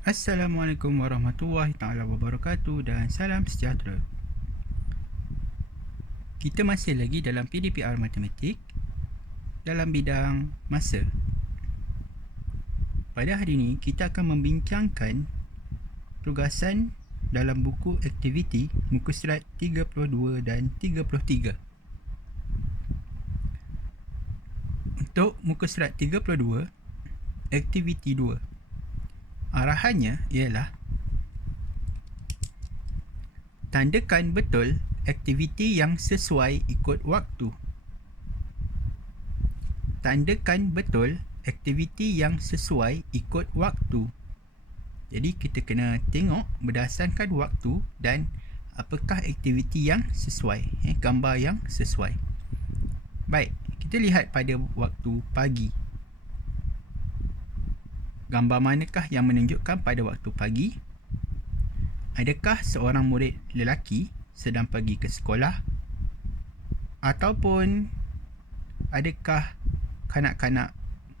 Assalamualaikum warahmatullahi taala wabarakatuh dan salam sejahtera. Kita masih lagi dalam PDPR Matematik dalam bidang masa. Pada hari ini kita akan membincangkan tugasan dalam buku aktiviti muka surat 32 dan 33. Untuk muka surat 32, aktiviti 2. Arahannya ialah tandakan betul aktiviti yang sesuai ikut waktu. Tandakan betul aktiviti yang sesuai ikut waktu. Jadi kita kena tengok berdasarkan waktu dan apakah aktiviti yang sesuai, gambar yang sesuai. Baik, kita lihat pada waktu pagi. Gambar manakah yang menunjukkan pada waktu pagi? Adakah seorang murid lelaki sedang pergi ke sekolah? Ataupun adakah kanak-kanak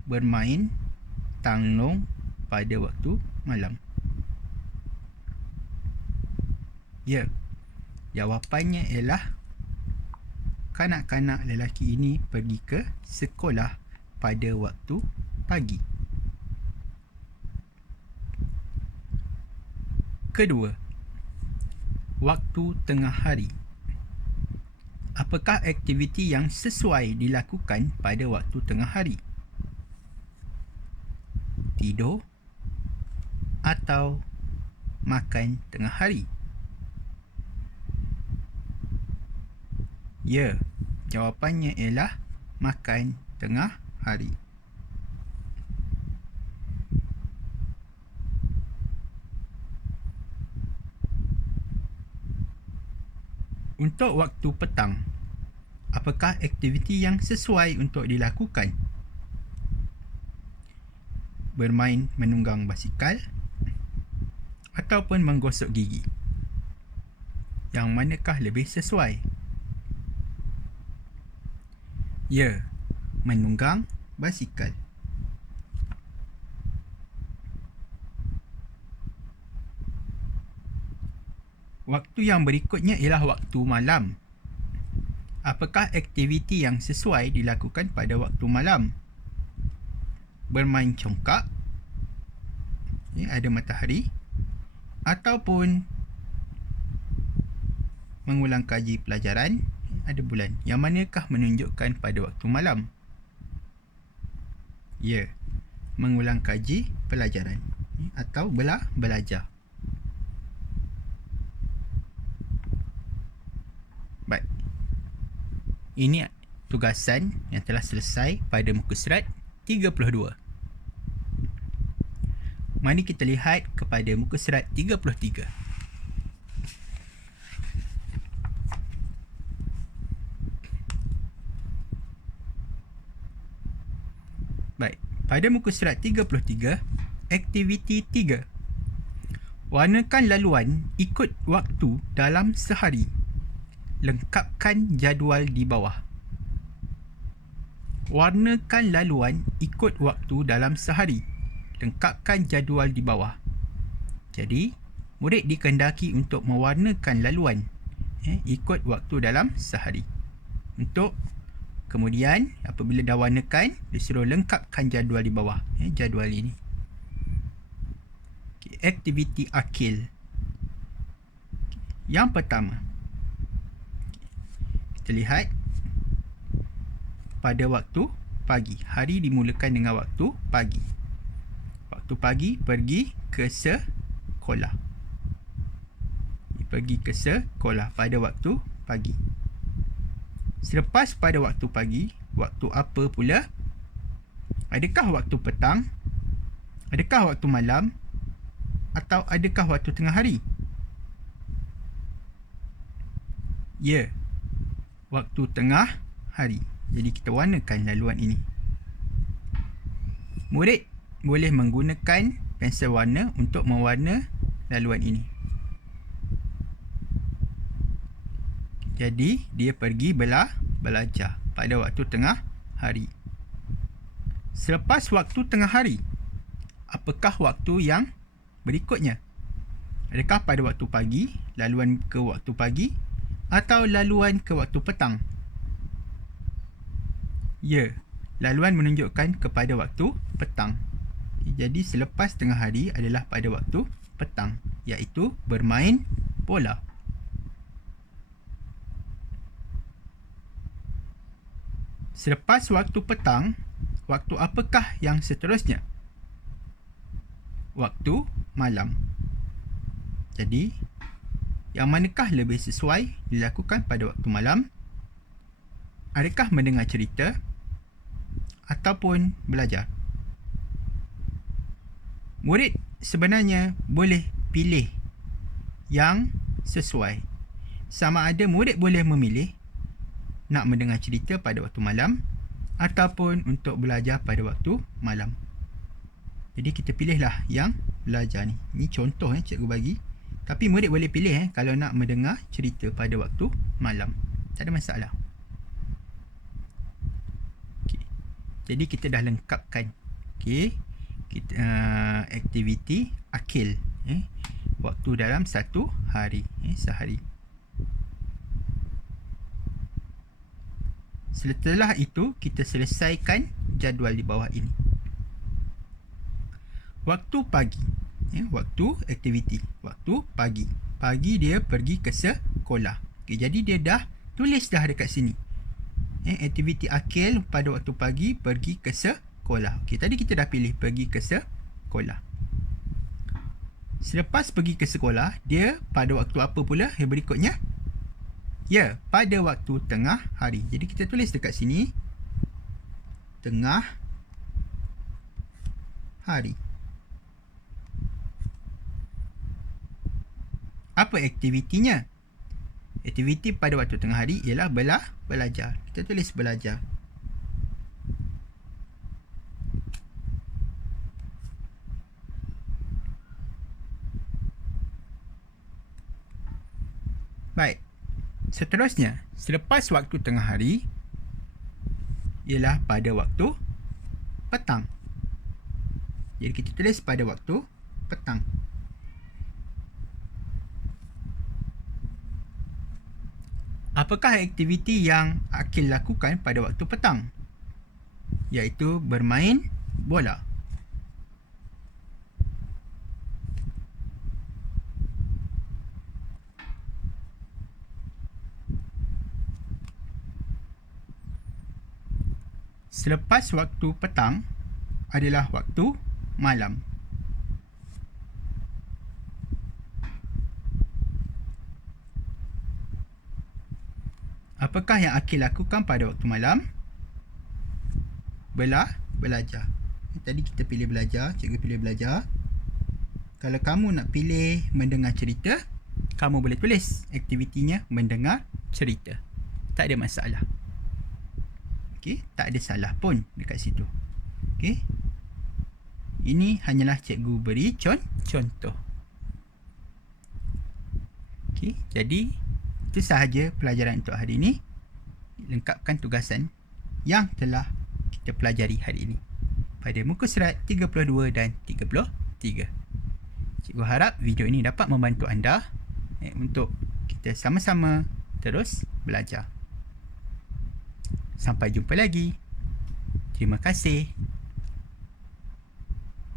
bermain tanglong pada waktu malam? Ya, jawapannya ialah kanak-kanak lelaki ini pergi ke sekolah pada waktu pagi. Kedua, waktu tengah hari. Apakah aktiviti yang sesuai dilakukan pada waktu tengah hari? Tidur atau makan tengah hari? Ya, jawapannya ialah makan tengah hari. Untuk waktu petang, apakah aktiviti yang sesuai untuk dilakukan? Bermain menunggang basikal ataupun menggosok gigi? Yang manakah lebih sesuai? Ya, menunggang basikal. Waktu yang berikutnya ialah waktu malam. Apakah aktiviti yang sesuai dilakukan pada waktu malam? Bermain congkak, ada matahari, ataupun mengulang kaji pelajaran, ada bulan. Yang manakah menunjukkan pada waktu malam? Ya, mengulang kaji pelajaran atau belajar. Baik. Ini tugasan yang telah selesai pada muka surat 32. Mari kita lihat kepada muka surat 33. Baik, pada muka surat 33, aktiviti 3. Warnakan laluan ikut waktu dalam sehari. Lengkapkan jadual di bawah. Warnakan laluan ikut waktu dalam sehari. Lengkapkan jadual di bawah. Jadi, murid dikehendaki untuk mewarnakan laluan ikut waktu dalam sehari. Untuk kemudian, apabila dah warnakan, disuruh lengkapkan jadual di bawah. Jadual ini. Aktiviti akil. Yang pertama, kita lihat pada waktu pagi. Hari dimulakan dengan waktu pagi. Waktu pagi pergi ke sekolah. Pergi ke sekolah pada waktu pagi. Selepas pada waktu pagi, waktu apa pula? Adakah waktu petang? Adakah waktu malam? Atau adakah waktu tengah hari? Ya, waktu tengah hari. Jadi kita warnakan laluan ini. Murid boleh menggunakan pensel warna untuk mewarna laluan ini. Jadi dia pergi belajar pada waktu tengah hari. Selepas waktu tengah hari, apakah waktu yang berikutnya. Adakah pada waktu pagi, laluan ke waktu pagi, atau laluan ke waktu petang? Ya, laluan menunjukkan kepada waktu petang. Jadi selepas tengah hari adalah pada waktu petang, iaitu bermain bola. Selepas waktu petang, waktu apakah yang seterusnya? Waktu malam. Jadi, yang manakah lebih sesuai dilakukan pada waktu malam? Adakah mendengar cerita ataupun belajar? Murid sebenarnya boleh pilih yang sesuai. Sama ada murid boleh memilih nak mendengar cerita pada waktu malam ataupun untuk belajar pada waktu malam. Jadi kita pilihlah yang belajar ni. Ni contoh cikgu bagi. Tapi murid boleh pilih kalau nak mendengar cerita pada waktu malam. Tak ada masalah. Okay. Jadi kita dah lengkapkan. Okay. Kita, aktiviti akil. Waktu dalam satu hari. Sehari. Setelah itu, kita selesaikan jadual di bawah ini. Waktu pagi. Waktu aktiviti. Waktu pagi. Pagi dia pergi ke sekolah. Okay, jadi dia dah tulis dah dekat sini. Aktiviti akil pada waktu pagi pergi ke sekolah. Okay, tadi kita dah pilih pergi ke sekolah. Selepas pergi ke sekolah, dia pada waktu apa pula yang berikutnya? Ya, pada waktu tengah hari. Jadi kita tulis dekat sini. Tengah hari. Apa aktivitinya? Aktiviti pada waktu tengah hari ialah belajar. Kita tulis belajar. Baik. Seterusnya, selepas waktu tengah hari ialah pada waktu petang. Jadi kita tulis pada waktu petang. Apakah aktiviti yang akil lakukan pada waktu petang? Iaitu bermain bola. Selepas waktu petang adalah waktu malam. Apakah yang akil lakukan pada waktu malam? Belajar. Tadi kita pilih belajar, cikgu pilih belajar. Kalau kamu nak pilih mendengar cerita, kamu boleh tulis aktivitinya mendengar cerita. Tak ada masalah. Okey, tak ada salah pun dekat situ. Okey. Ini hanyalah cikgu beri contoh. Okey, jadi itu sahaja pelajaran untuk hari ini. Lengkapkan tugasan yang telah kita pelajari hari ini pada muka surat 32 dan 33. Cikgu harap video ini dapat membantu anda untuk kita sama-sama terus belajar. Sampai jumpa lagi. Terima kasih.